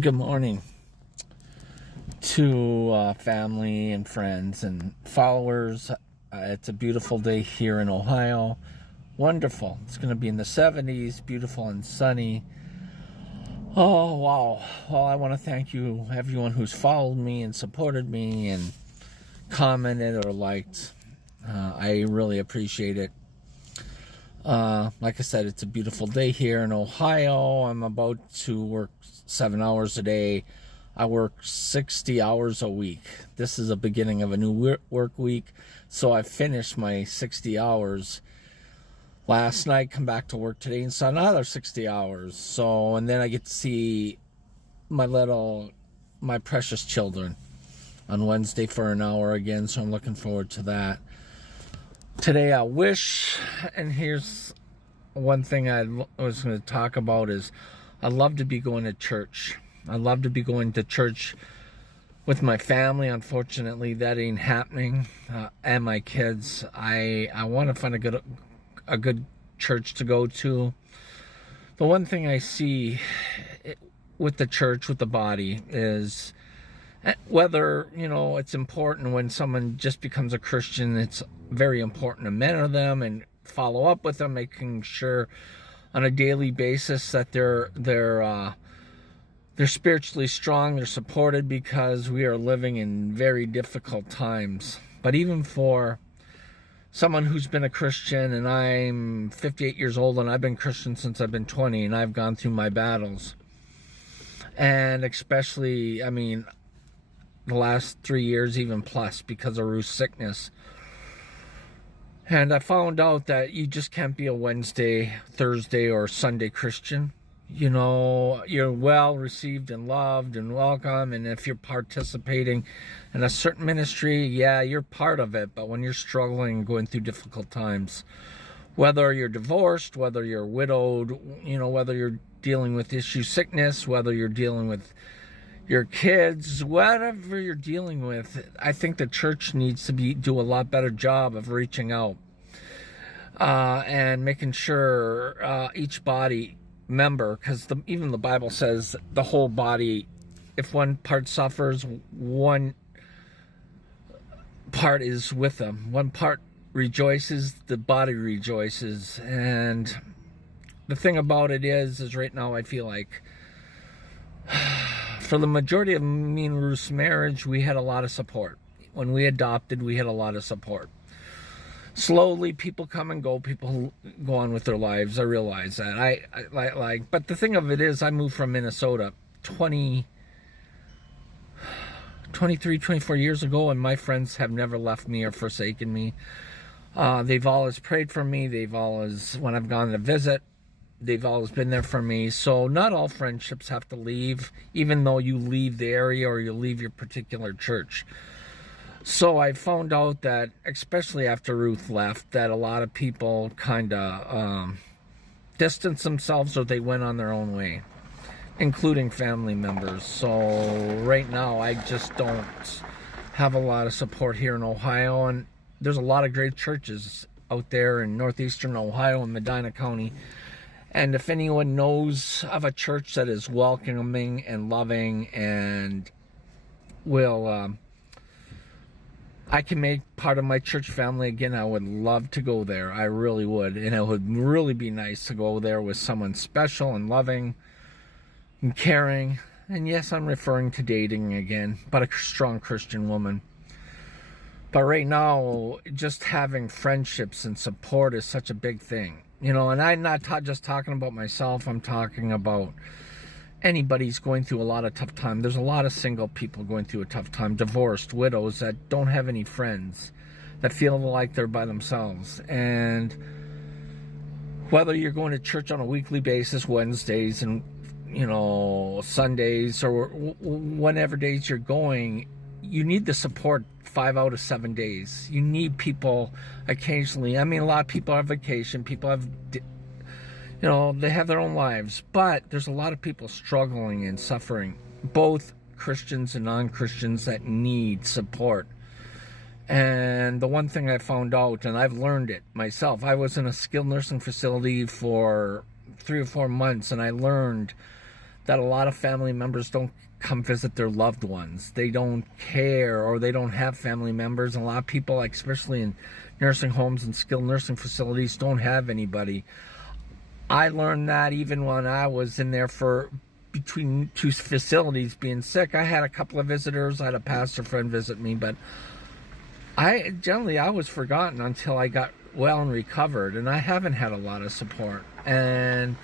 Good morning to family and friends and followers. It's a beautiful day here in Ohio. Wonderful. It's going to be in the 70s, beautiful and sunny. Oh, wow. Well, I want to thank you, everyone who's followed me and supported me and commented or liked. I really appreciate it. Like I said, it's a beautiful day here in Ohio. I'm about to work 7 hours a day. I work 60 hours a week. This is the beginning of a new work week. So I finished my 60 hours last night, come back to work today, and saw another 60 hours. So, and then I get to see my precious children on Wednesday for an hour again. So I'm looking forward to that. Today I wish, and here's one thing I was going to talk about is I love to be going to church. I love to be going to church with my family. Unfortunately, that ain't happening. And my kids. I want to find a good church to go to. The one thing I see with the church, with the body, is whether, it's important when someone just becomes a Christian. It's very important to mentor them and follow up with them, making sure on a daily basis that they're spiritually strong, they're supported, because we are living in very difficult times. But even for someone who's been a Christian, and I'm 58 years old and I've been Christian since I've been 20, and I've gone through my battles. And especially, the last 3 years, even plus, because of Ruth's sickness. And I found out that you just can't be a Wednesday, Thursday, or Sunday Christian. You're well received and loved and welcome. And if you're participating in a certain ministry, yeah, you're part of it. But when you're struggling, going through difficult times, whether you're divorced, whether you're widowed, whether you're dealing with sickness, whether you're dealing with your kids, whatever you're dealing with, I think the church needs to do a lot better job of reaching out and making sure each body member, because even the Bible says the whole body, if one part suffers, one part is with them. One part rejoices, the body rejoices. And the thing about it is right now I feel like for the majority of me and Ruth's marriage, we had a lot of support. When we adopted, we had a lot of support. Slowly, people come and go. People go on with their lives. I realize that. But the thing of it is, I moved from Minnesota 23, 24 years ago, and my friends have never left me or forsaken me. They've always prayed for me. When I've gone to visit, they've always been there for me. So not all friendships have to leave, even though you leave the area or you leave your particular church. So I found out that, especially after Ruth left, that a lot of people kind of distanced themselves, or they went on their own way, including family members. So right now I just don't have a lot of support here in Ohio. And there's a lot of great churches out there in northeastern Ohio and Medina County. And if anyone knows of a church that is welcoming and loving and will, I can make part of my church family again, I would love to go there. I really would. And it would really be nice to go there with someone special and loving and caring. And yes, I'm referring to dating again, but a strong Christian woman. But right now, just having friendships and support is such a big thing. And I'm not just talking about myself. I'm talking about anybody's going through a lot of tough time. There's a lot of single people going through a tough time, divorced, widows that don't have any friends, that feel like they're by themselves. And whether you're going to church on a weekly basis, Wednesdays and, Sundays, or whenever days you're going, you need the support 5 out of 7 days. You need people occasionally. A lot of people have vacation. People have, they have their own lives. But there's a lot of people struggling and suffering, both Christians and non-Christians, that need support. And the one thing I found out, and I've learned it myself, I was in a skilled nursing facility for 3 or 4 months, and I learned that a lot of family members don't come visit their loved ones. They don't care, or they don't have family members. And a lot of people, like especially in nursing homes and skilled nursing facilities, don't have anybody. I learned that even when I was in there for between two facilities being sick. I had a couple of visitors. I had a pastor friend visit me, but I was forgotten until I got well and recovered, and I haven't had a lot of support. And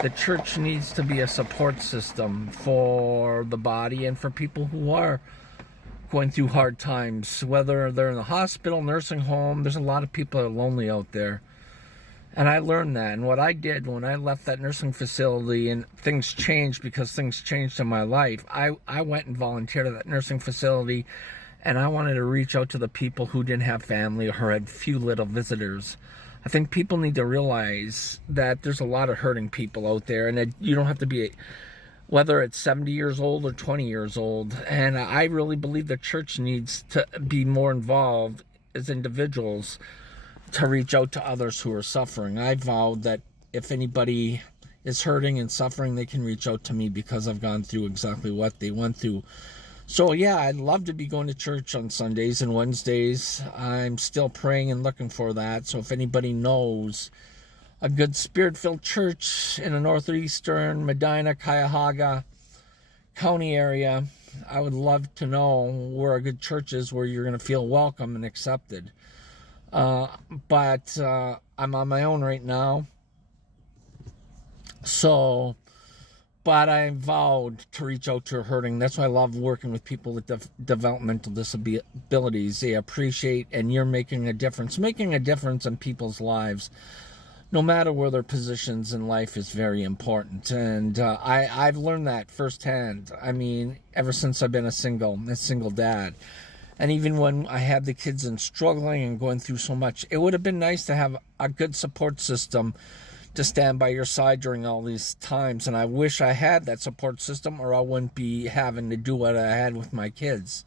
the church needs to be a support system for the body and for people who are going through hard times, whether they're in the hospital, nursing home. There's a lot of people that are lonely out there. And I learned that. And what I did when I left that nursing facility and things changed, because things changed in my life, I went and volunteered at that nursing facility, and I wanted to reach out to the people who didn't have family or had few little visitors. I think people need to realize that there's a lot of hurting people out there, and that you don't have to be, whether it's 70 years old or 20 years old. And I really believe the church needs to be more involved as individuals to reach out to others who are suffering. I vowed that if anybody is hurting and suffering, they can reach out to me, because I've gone through exactly what they went through. So yeah, I'd love to be going to church on Sundays and Wednesdays. I'm still praying and looking for that. So if anybody knows a good spirit-filled church in the northeastern Medina, Cuyahoga County area, I would love to know where a good church is, where you're going to feel welcome and accepted. But I'm on my own right now. But I vowed to reach out to hurting. That's why I love working with people with developmental disabilities. They appreciate, and you're making a difference. Making a difference in people's lives, no matter where their positions in life, is very important. And I've learned that firsthand. I mean, ever since I've been a single dad. And even when I had the kids and struggling and going through so much, it would have been nice to have a good support system to stand by your side during all these times. And I wish I had that support system, or I wouldn't be having to do what I had with my kids.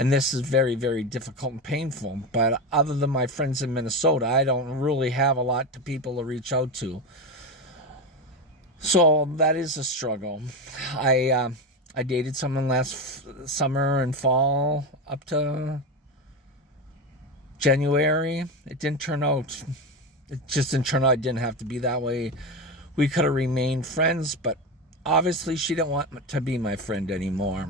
And this is very, very difficult and painful. But other than my friends in Minnesota, I don't really have a lot to people to reach out to. So that is a struggle. I dated someone last summer and fall up to January. It didn't turn out. It just didn't turn out. It didn't have to be that way. We could have remained friends, but obviously she didn't want to be my friend anymore.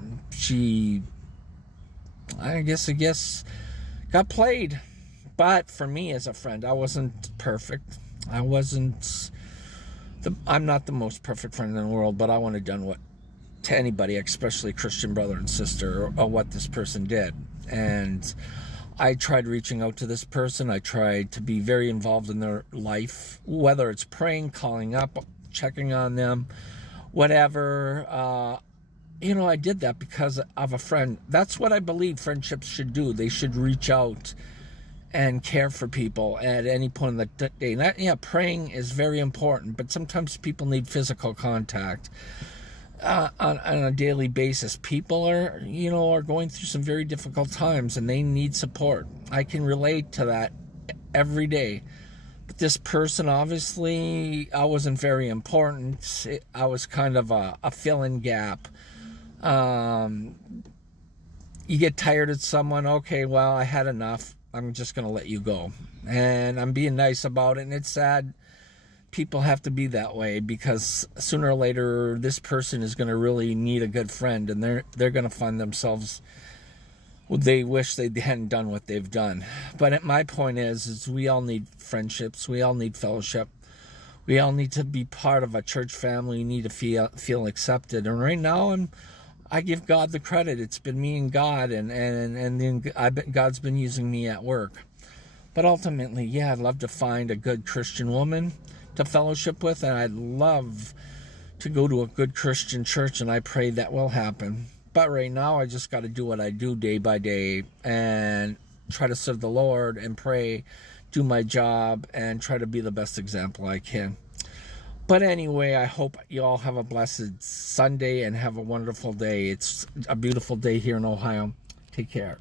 I guess, got played. But for me as a friend, I wasn't perfect. I'm not the most perfect friend in the world, but I wouldn't have done what to anybody, especially Christian brother and sister, or what this person did. And I tried reaching out to this person. I tried to be very involved in their life, whether it's praying, calling up, checking on them, whatever. I did that because of a friend. That's what I believe friendships should do. They should reach out and care for people at any point in the day. Praying is very important, but sometimes people need physical contact. On a daily basis. People are going through some very difficult times, and they need support. I can relate to that every day. But this person, obviously, I wasn't very important. I was kind of a fill-in gap. You get tired of someone. Okay, well, I had enough. I'm just going to let you go. And I'm being nice about it, and it's sad people have to be that way, because sooner or later this person is going to really need a good friend, and they're going to find themselves, they wish they hadn't done what they've done. But my point is we all need friendships, we all need fellowship, we all need to be part of a church family. We need to feel accepted. And right now I give God the credit. It's been me and God, and then God's been using me at work. But ultimately, I'd love to find a good Christian woman to fellowship with, and I'd love to go to a good Christian church, and I pray that will happen. But right now, I just got to do what I do day by day and try to serve the Lord and pray, do my job, and try to be the best example I can. But anyway, I hope you all have a blessed Sunday and have a wonderful day. It's a beautiful day here in Ohio. Take care.